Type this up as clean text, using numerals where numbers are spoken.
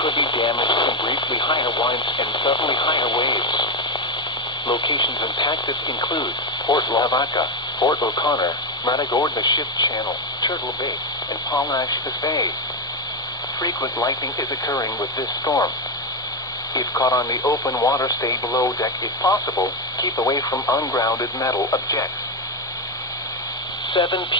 could be damaged from briefly higher winds and suddenly higher waves. Locations impacted include Port Lavaca, Port O'Connor, Matagorda Ship Channel, Turtle Bay, and Palmachus Bay. Frequent lightning is occurring with this storm. If caught on the open water, stay below deck if possible. Keep away from ungrounded metal objects. 7 p.m.